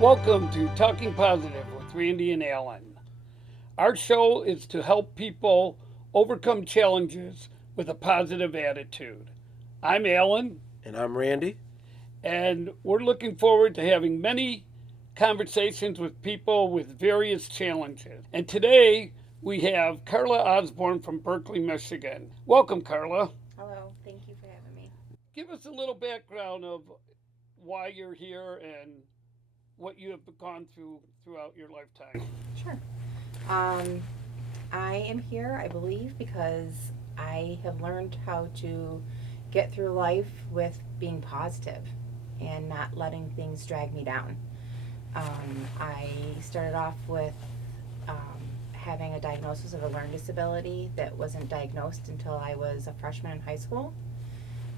Welcome to Talking Positive with Randy and Alan. Our show is to help people overcome challenges with a positive attitude. I'm Alan, And I'm Randy. and we're looking forward to having many conversations with people with various challenges. And today we have Carla Osborne from Berkeley, Michigan. Welcome, Carla. Hello, thank you for having me. Give us a little background of why you're here and what you have gone through throughout your lifetime. Sure. Um, I am here, I believe, because I have learned how to get through life with being positive and not letting things drag me down. I started off with having a diagnosis of a learning disability that wasn't diagnosed until I was a freshman in high school.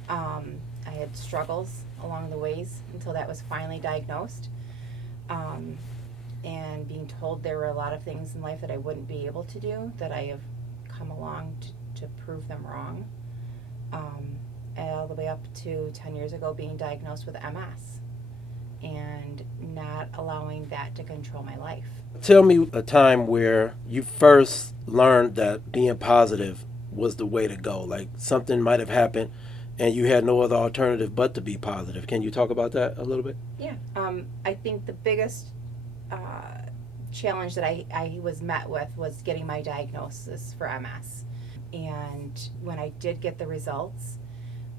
I had struggles along the ways until that was finally diagnosed. Um, and being told there were a lot of things in life that I wouldn't be able to do, that I have come along to prove them wrong. All the way up to 10 years ago being diagnosed with MS and not allowing that to control my life. Tell me a time where you first learned that being positive was the way to go. Like something might have happened and you had no other alternative but to be positive. Can you talk about that a little bit? Yeah. I think the biggest challenge that I was met with was getting my diagnosis for MS. And when I did get the results,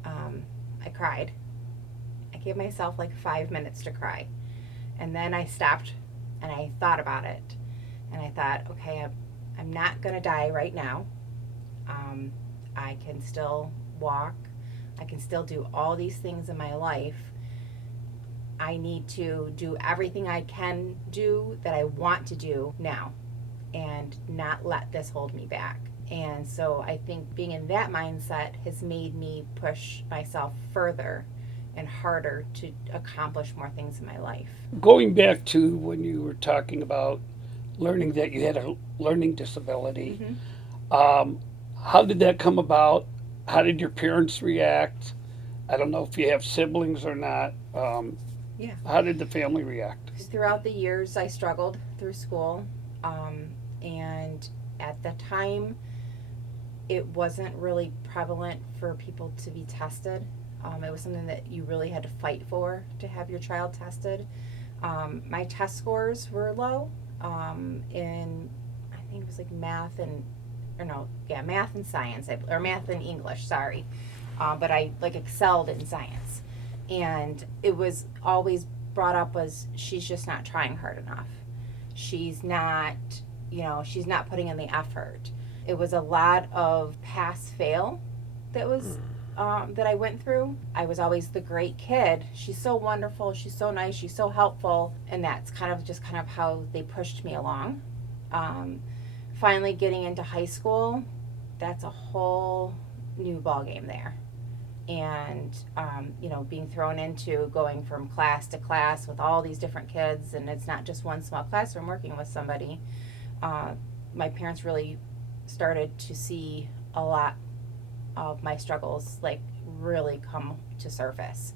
I cried. I gave myself like 5 minutes to cry. And then I stopped and I thought about it. And I thought, okay, I'm not going to die right now. I can still walk. I can still do all these things in my life. I need to do everything I can do that I want to do now and not let this hold me back. And so I think being in that mindset has made me push myself further and harder to accomplish more things in my life. Going back to when you were talking about learning that you had a learning disability, Mm-hmm. um, how did that come about? How did your parents react? I don't know if you have siblings or not. Yeah. How did the family react? Throughout the years, I struggled through school. And at the time, it wasn't really prevalent for people to be tested. It was something that you really had to fight for to have your child tested. My test scores were low in, I think it was like math and, or no, yeah, math and science, or math and English, sorry. But I like excelled in science. And it was always brought up as she's just not trying hard enough. She's not, she's not putting in the effort. It was a lot of pass fail that was that I went through. I was always the great kid. She's so wonderful. She's so nice. She's so helpful, and that's kind of how they pushed me along. Um, Finally, getting into high school, that's a whole new ball game there. And being thrown into going from class to class with all these different kids, and it's not just one small classroom working with somebody. Uh, my parents really started to see a lot of my struggles like really come to surface.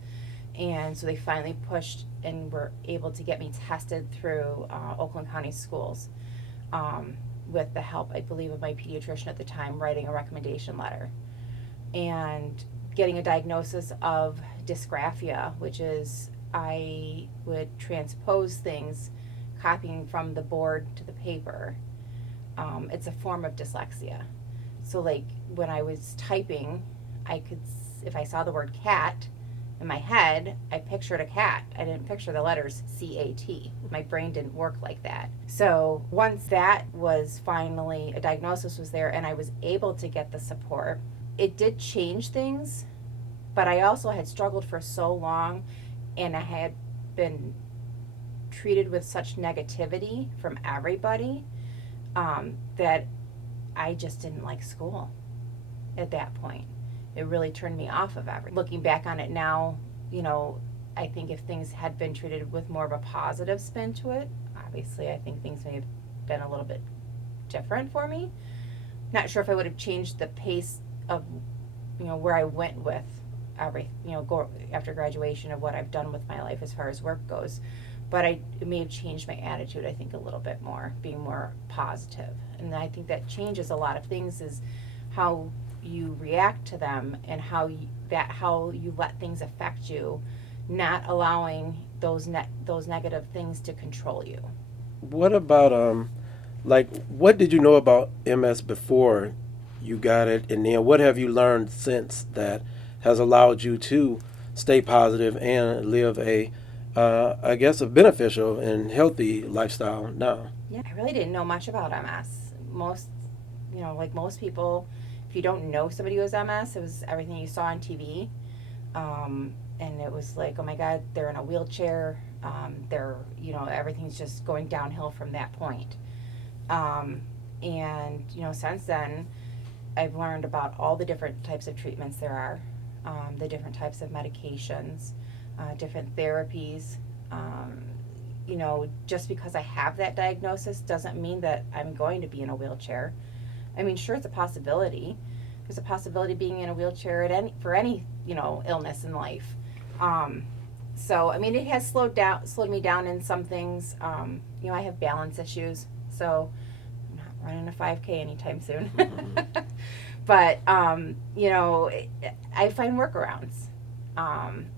And so they finally pushed and were able to get me tested through Oakland County schools, with the help, I believe, of my pediatrician at the time, writing a recommendation letter and getting a diagnosis of dysgraphia, which is I would transpose things, copying from the board to the paper. It's a form of dyslexia. So, like when I was typing, I could, if I saw the word cat in my head, I pictured a cat. I didn't picture the letters CAT. My brain didn't work like that. So once that was finally, a diagnosis was there and I was able to get the support, it did change things, but I also had struggled for so long and I had been treated with such negativity from everybody, that I just didn't like school at that point. It really turned me off of everything. Looking back on it now, I think if things had been treated with more of a positive spin to it, obviously I think things may have been a little bit different for me. Not sure if I would have changed the pace of, where I went with go after graduation of what I've done with my life as far as work goes. but it may have changed my attitude, I think, a little bit more, being more positive. And I think that changes a lot of things, is how you react to them, and how you let things affect you, not allowing those negative things to control you. What about like what did you know about MS before you got it, and then what have you learned since that has allowed you to stay positive and live a I guess a beneficial and healthy lifestyle now? Yeah, I really didn't know much about MS. Like most people, if you don't know somebody who has MS, it was everything you saw on TV. And it was like, oh my God, they're in a wheelchair. Everything's just going downhill from that point. Since then, I've learned about all the different types of treatments there are, the different types of medications, different therapies. Just because I have that diagnosis doesn't mean that I'm going to be in a wheelchair. I mean, sure, it's a possibility. There's a possibility of being in a wheelchair for any illness in life. It has slowed me down in some things. I have balance issues, so I'm not running a 5K anytime soon. But I find workarounds.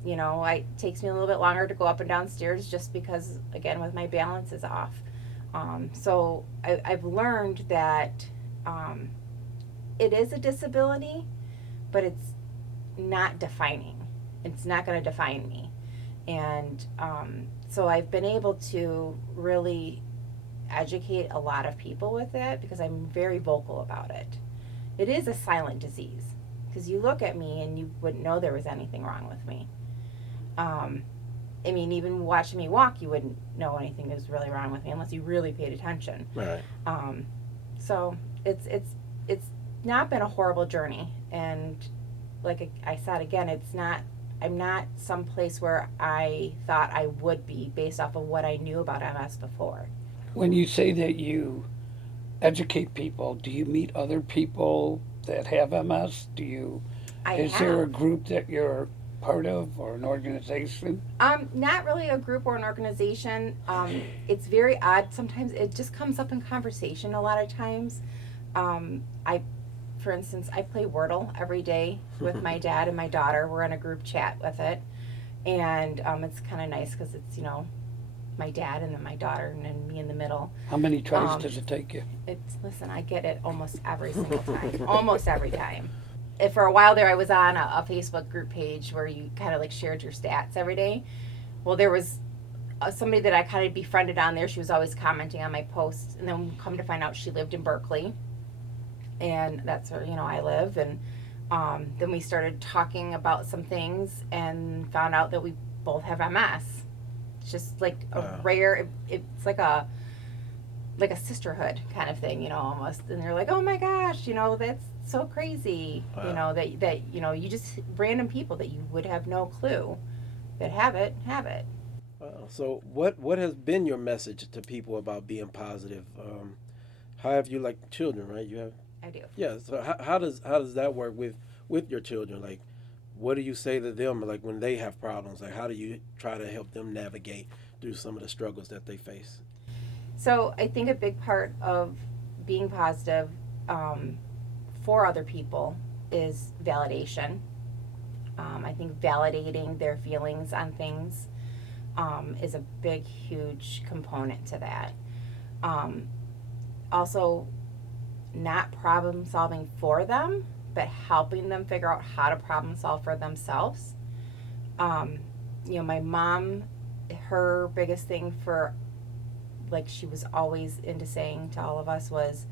It takes me a little bit longer to go up and down stairs, just because, again, with my balance is off. I've learned that it is a disability, but it's not defining. It's not going to define me. And so I've been able to really educate a lot of people with it, because I'm very vocal about it. It is a silent disease, because you look at me and you wouldn't know there was anything wrong with me. Even watching me walk, you wouldn't know anything was really wrong with me unless you really paid attention. Right. So it's not been a horrible journey, and like I said again, I'm not someplace where I thought I would be based off of what I knew about MS before. When you say that you educate people, do you meet other people that have MS? Is there a group that you're part of, or an organization? Not really a group or an organization. It's very odd. Sometimes it just comes up in conversation a lot of times. For instance, I play Wordle every day with my dad and my daughter. We're in a group chat with it. And it's kind of nice, because it's, my dad and then my daughter and then me in the middle. How many tries does it take you? Listen, I get it almost every single time. Almost every time. For a while there, I was on a Facebook group page where you kind of like shared your stats every day. Well, there was somebody that I kind of befriended on there. She was always commenting on my posts. And then come to find out, she lived in Berkeley. And that's where, I live. And then we started talking about some things and found out that we both have MS. It's just like a rare, it's like a sisterhood kind of thing, almost. And they're like, oh my gosh, that's so crazy. Wow. That you just, random people that you would have no clue that have it. Wow. So what has been your message to people about being positive? How have you, like children, right? You have. I do. Yeah. So how does that work with your children? Like, what do you say to them, like when they have problems? Like, how do you try to help them navigate through some of the struggles that they face? So I think a big part of being positive for other people is validation. I think validating their feelings on things is a big, huge component to that. Also, not problem solving for them, but helping them figure out how to problem solve for themselves. My mom, her biggest thing for, like, she was always into saying to all of us was,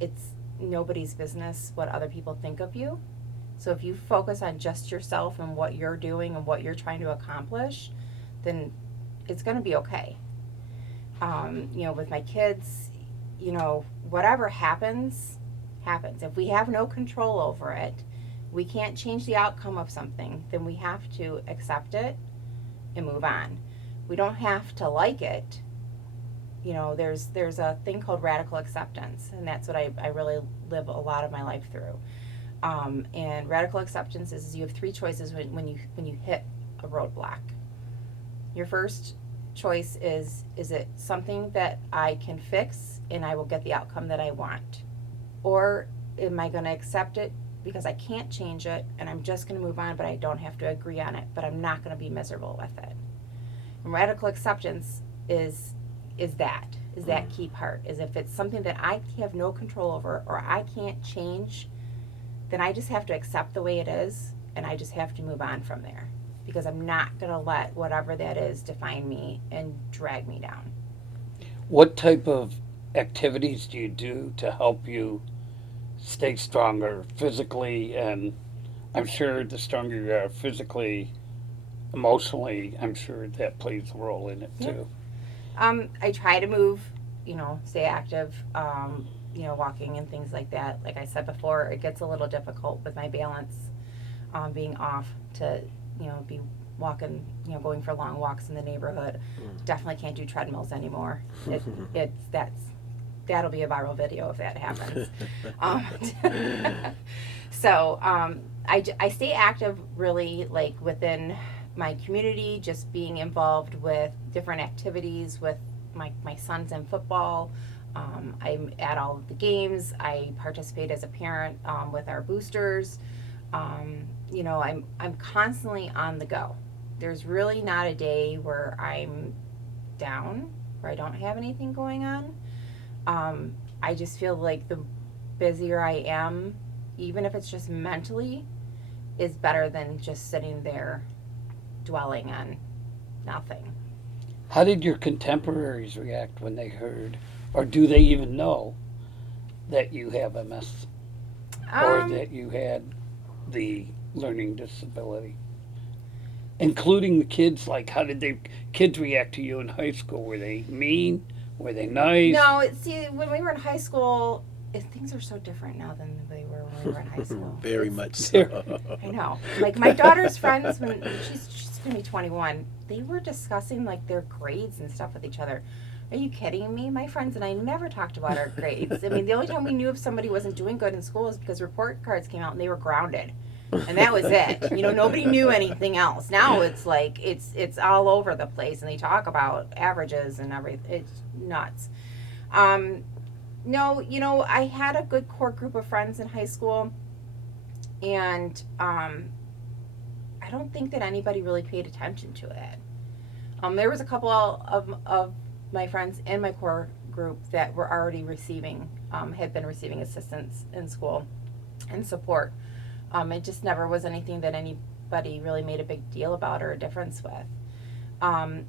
it's nobody's business what other people think of you. So if you focus on just yourself and what you're doing and what you're trying to accomplish, then it's going to be okay. With my kids, whatever happens. If we have no control over it, we can't change the outcome of something, then we have to accept it and move on. We don't have to like it. There's a thing called radical acceptance, and that's what I really live a lot of my life through. And radical acceptance is you have three choices when you hit a roadblock. Your first choice is it something that I can fix and I will get the outcome that I want? Or am I going to accept it because I can't change it and I'm just going to move on, but I don't have to agree on it, but I'm not going to be miserable with it? And radical acceptance is that key part, is if it's something that I have no control over or I can't change, then I just have to accept the way it is and I just have to move on from there, because I'm not going to let whatever that is define me and drag me down. What type of activities do you do to help you stay stronger physically? And I'm sure the stronger you are physically, emotionally, I'm sure that plays a role in it too. I try to move, stay active, walking and things like that. Like I said before, it gets a little difficult with my balance, being off to, be walking, going for long walks in the neighborhood. Definitely can't do treadmills anymore. That'll be a viral video if that happens. um, I stay active really, like, within my community, just being involved with different activities with my sons in football. I'm at all of the games. I participate as a parent with our boosters. I'm constantly on the go. There's really not a day where I'm down, where I don't have anything going on. I just feel like the busier I am, even if it's just mentally, is better than just sitting there dwelling on nothing. How did your contemporaries react when they heard, or do they even know, that you have MS or that you had the learning disability? Including the kids, like how did they kids react to you in high school? Were they mean? Were they nice? No, see, when we were in high school, things are so different now than they were when we were in high school. Very much so. I know. Like my daughter's friends, when she's gonna be 21, they were discussing like their grades and stuff with each other. Are you kidding me? My friends and I never talked about our grades. I mean, the only time we knew if somebody wasn't doing good in school is because report cards came out and they were grounded. And that was it. Nobody knew anything else. Now it's like it's all over the place, and they talk about averages and everything. It's nuts. No, I had a good core group of friends in high school, and I don't think that anybody really paid attention to it. There was a couple of my friends in my core group that were already had been receiving assistance in school and support. It just never was anything that anybody really made a big deal about or a difference with.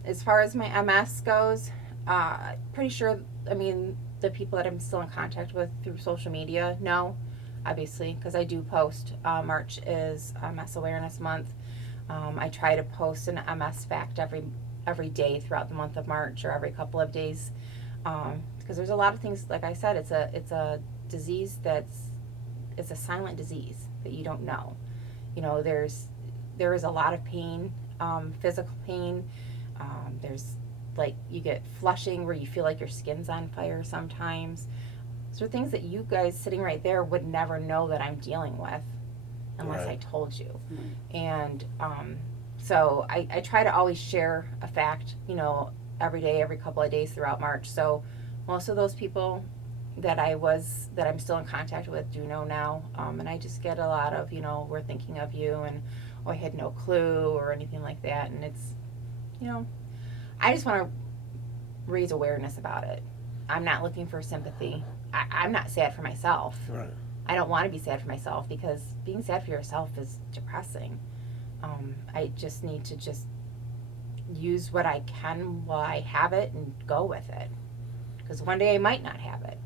As far as my MS goes, pretty sure, the people that I'm still in contact with through social media know, obviously, because I do post. March is MS Awareness Month. I try to post an MS fact every day throughout the month of March, or every couple of days, because there's a lot of things. Like I said, it's a disease it's a silent disease that you don't know. There is a lot of pain, physical pain. There's, like, you get flushing where you feel like your skin's on fire sometimes. So things that you guys sitting right there would never know that I'm dealing with unless I told you. And so I try to always share a fact, every day, every couple of days throughout March. So most of those people that I'm still in contact with do know now. And I just get a lot of, we're thinking of you, and I had no clue or anything like that. And it's, I just want to raise awareness about it. I'm not looking for sympathy. I'm not sad for myself. Right. I don't want to be sad for myself, because being sad for yourself is depressing. I just need to just use what I can while I have it and go with it. Because one day I might not have it.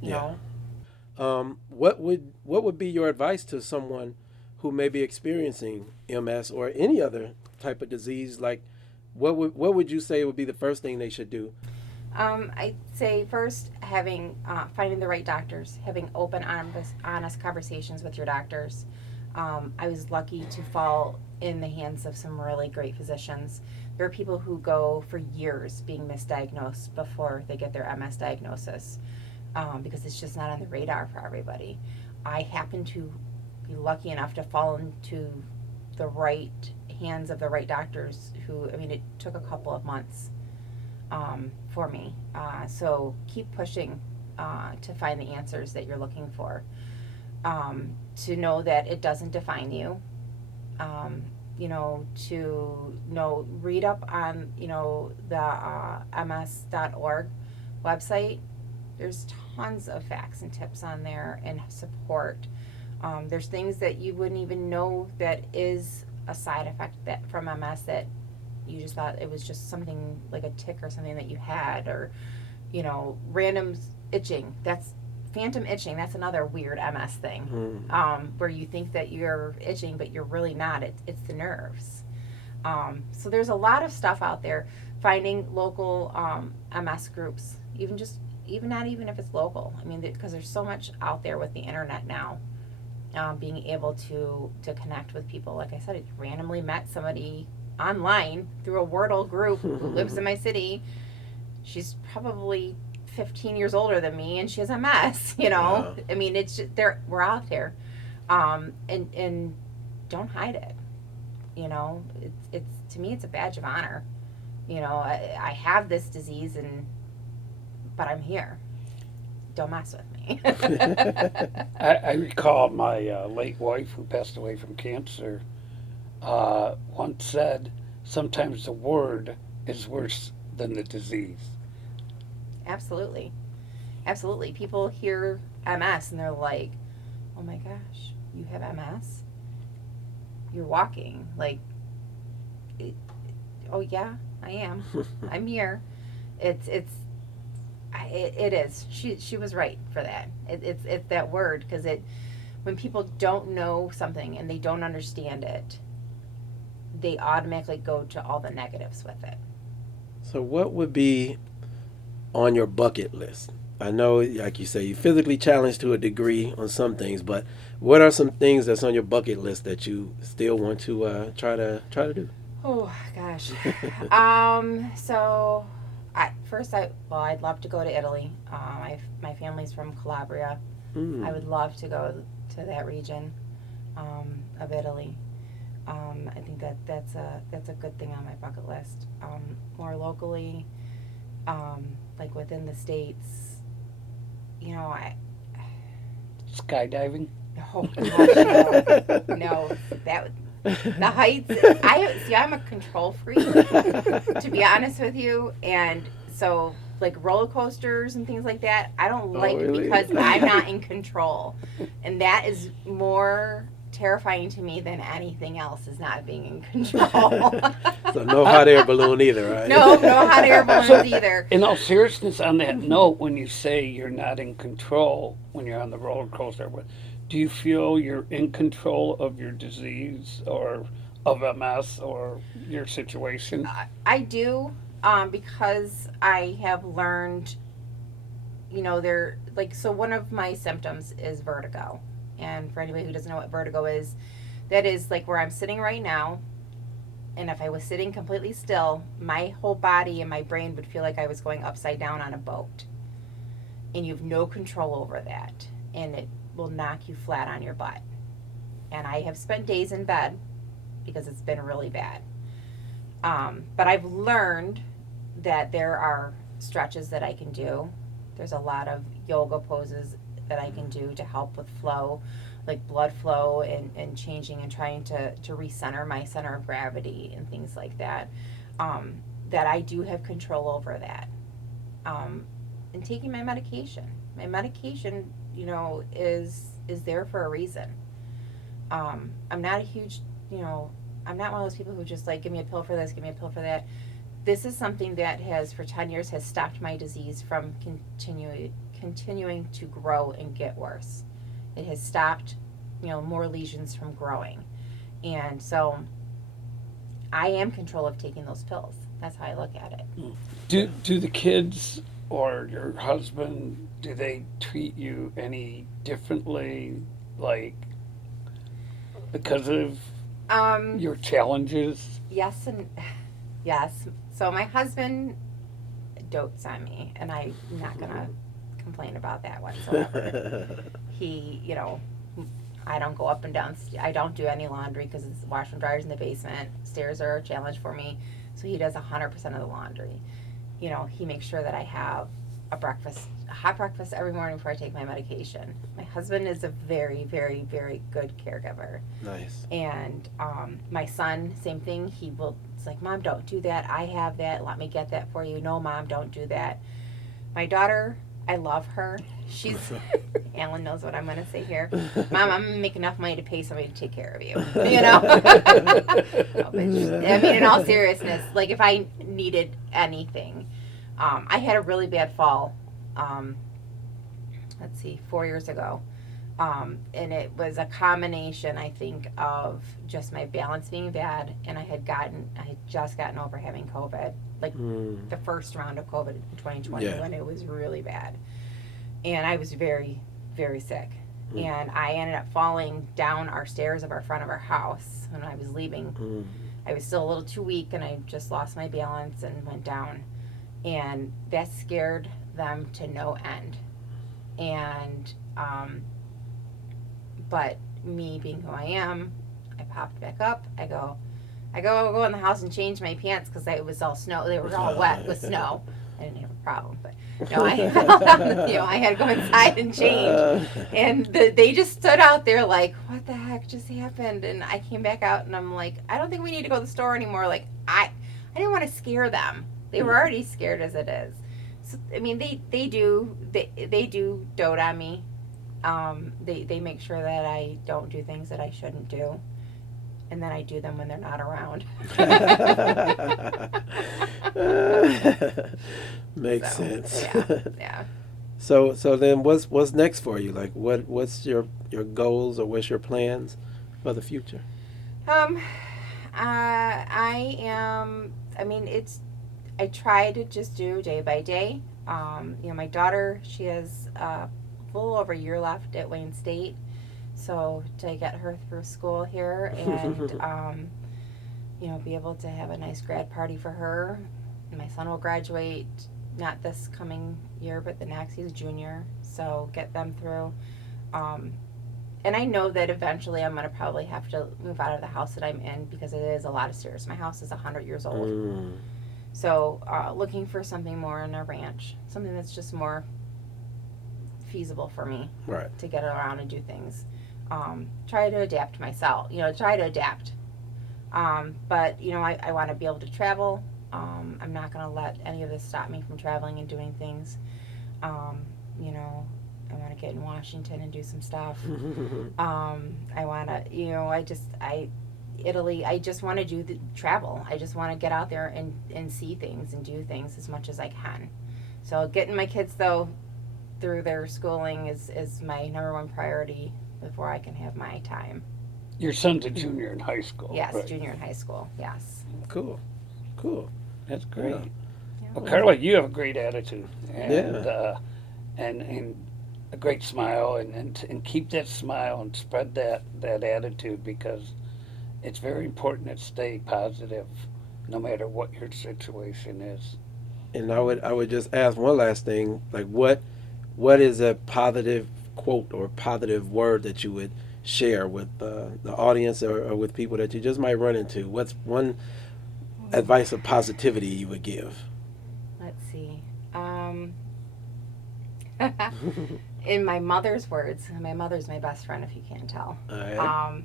You know? What would be your advice to someone who may be experiencing MS or any other type of disease? Like, what would you say would be the first thing they should do? I'd say first, finding the right doctors, having open, honest conversations with your doctors. I was lucky to fall in the hands of some really great physicians. There are people who go for years being misdiagnosed before they get their MS diagnosis, because it's just not on the radar for everybody. I happen to be lucky enough to fall into the right hands of the right doctors it took a couple of months for me. So keep pushing to find the answers that you're looking for. To know that it doesn't define you. To read up on, the ms.org website. There's tons of facts and tips on there and support. There's things that you wouldn't even know that is a side effect that from MS that you just thought it was just something like a tick or something that you had, or random itching. That's phantom itching. That's another weird MS thing, where you think that you're itching but you're really not. It's the nerves. So there's a lot of stuff out there. Finding local MS groups, even not even if it's local. I mean, because there's so much out there with the internet now. Being able to connect with people. Like I said, I randomly met somebody online through a Wordle group who lives in my city. She's probably 15 years older than me, and she has a mess. Wow. I mean, it's just, we're out there, and don't hide it. It's to me, it's a badge of honor. I have this disease, but I'm here. Don't mess with me. I recall my late wife, who passed away from cancer, once said, sometimes the word is worse than the disease. Absolutely. Absolutely. People hear MS and they're like, oh my gosh, you have MS? You're walking. Like, oh yeah, I am. I'm here. It is. She was right for that. It's that word, because when people don't know something and they don't understand it, they automatically go to all the negatives with it. So, what would be on your bucket list? I know, like you say, you're physically challenged to a degree on some things, but what are some things that's on your bucket list that you still want to try to do? Oh gosh. So I'd love to go to Italy. My family's from Calabria. I would love to go to that region of Italy. I think that's a good thing on my bucket list. More locally, like within the states, I Skydiving? oh gosh, no, the heights. I'm a control freak, to be honest with you, and so like roller coasters and things like that, I don't like really? because I'm not in control, and that is more terrifying to me than anything else, is not being in control. So no hot air balloon either, right? No hot air balloons either. In all seriousness, on that note, when you say you're not in control when you're on the roller coaster, do you feel you're in control of your disease or of MS or your situation? I do, because I have learned, they're like, so one of my symptoms is vertigo. And for anybody who doesn't know what vertigo is, that is like where I'm sitting right now. And if I was sitting completely still, my whole body and my brain would feel like I was going upside down on a boat. And you have no control over that. And it will knock you flat on your butt. And I have spent days in bed because it's been really bad. But I've learned that there are stretches that I can do. There's a lot of yoga poses that I can do to help with flow, like blood flow and changing and trying to recenter my center of gravity and things like that. That I do have control over that. And taking my medication. My medication, is there for a reason. I'm not a huge, I'm not one of those people who just like, give me a pill for this, give me a pill for that. This is something that has, for 10 years, has stopped my disease from continuing to grow and get worse. It has stopped, more lesions from growing. And so I am in control of taking those pills. That's how I look at it. Do the kids or your husband, do they treat you any differently, like because of your challenges? Yes and yes. So my husband dotes on me, and I'm not gonna complain about that whatsoever. He, I don't go up and down. I don't do any laundry because it's wash and dryers in the basement. Stairs are a challenge for me, so he does 100% of the laundry. he makes sure that I have a hot breakfast every morning before I take my medication. My husband is a very, very, very good caregiver. Nice. And my son, same thing. It's like, Mom, don't do that. I have that. Let me get that for you. No, Mom, don't do that. My daughter, I love her. Alan knows what I'm going to say here. Mom, I'm going to make enough money to pay somebody to take care of you. No, but in all seriousness, like if I needed anything, I had a really bad fall, 4 years ago. And it was a combination, I think, of just my balance being bad, and I had just gotten over having COVID, like the first round of COVID in 2020 when it was really bad. And I was very, very sick. And I ended up falling down our stairs of our front of our house when I was leaving. I was still a little too weak, and I just lost my balance and went down. And that scared them to no end. And, but me being who I am, I popped back up. I go in the house and change my pants because it was all snow. They were all wet with snow. I didn't have a problem, but no, I had to go inside and change. And they just stood out there like, what the heck just happened? And I came back out and I'm like, I don't think we need to go to the store anymore. Like, I didn't want to scare them. They were already scared as it is. So, I mean, they do dote on me. They make sure that I don't do things that I shouldn't do. And then I do them when they're not around. Makes sense. Yeah. So then what's next for you? Like what's your goals or what's your plans for the future? I try to just do day by day. My daughter, she has a little over a year left at Wayne State. So to get her through school here and, be able to have a nice grad party for her. My son will graduate not this coming year, but the next. He's a junior. So get them through. And I know that eventually I'm going to probably have to move out of the house that I'm in because it is a lot of stairs. My house is 100 years old. So looking for something more in a ranch, something that's just more feasible for me to get around and do things. Try to adapt myself, but I want to be able to travel. I'm not going to let any of this stop me from traveling and doing things. I want to get in Washington and do some stuff. I want to, Italy, I just want to do the travel. I just want to get out there and see things and do things as much as I can. So getting my kids, though, through their schooling is my number one priority before I can have my time. Your son's a junior in high school. Yes, right? Junior in high school, yes. Cool. That's great. Yeah. Well, Carla, you have a great attitude and Yeah. a great smile, and keep that smile and spread that attitude, because it's very important to stay positive no matter what your situation is. And I would just ask one last thing, like what is a positive quote or positive word that you would share with the audience or with people that you just might run into? What's one advice of positivity you would give? Let's see. In my mother's words, my mother's my best friend, if you can't tell. All right.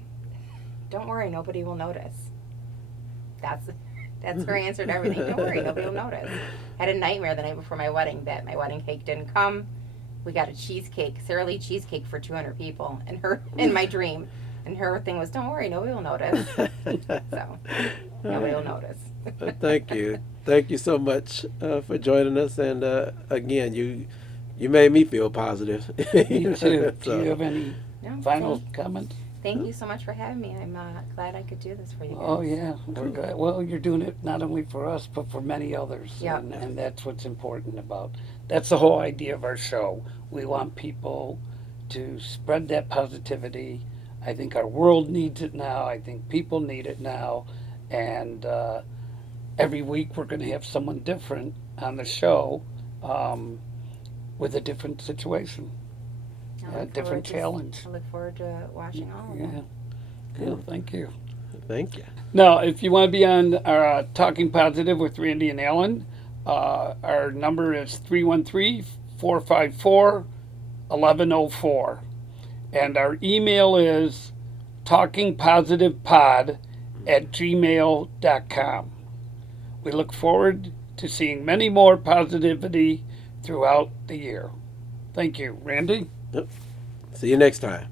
Don't worry, nobody will notice. That's her answer to everything. Don't worry, nobody will notice. I had a nightmare the night before my wedding that my wedding cake didn't come. We got a cheesecake, Sara Lee cheesecake for 200 people, in my dream. And her thing was, don't worry, nobody will notice. So, nobody will notice. Thank you so much for joining us. And again, you made me feel positive. Me too. Do you have any final comments? Thank you so much for having me. I'm glad I could do this for you guys. Oh, yeah. We're glad. Well, you're doing it not only for us, but for many others. Yep. And that's what's important that's the whole idea of our show. We want people to spread that positivity. I think our world needs it now. I think people need it now. And every week we're going to have someone different on the show with a different situation. A different challenge. I look forward to watching all of them. Yeah. Cool. Thank you. Thank you. Now, if you want to be on Talking Positive with Randy and Alan, Our number is 313-454-1104. And our email is talkingpositivepod@gmail.com. We look forward to seeing many more positivity throughout the year. Thank you, Randy. Yep. See you next time.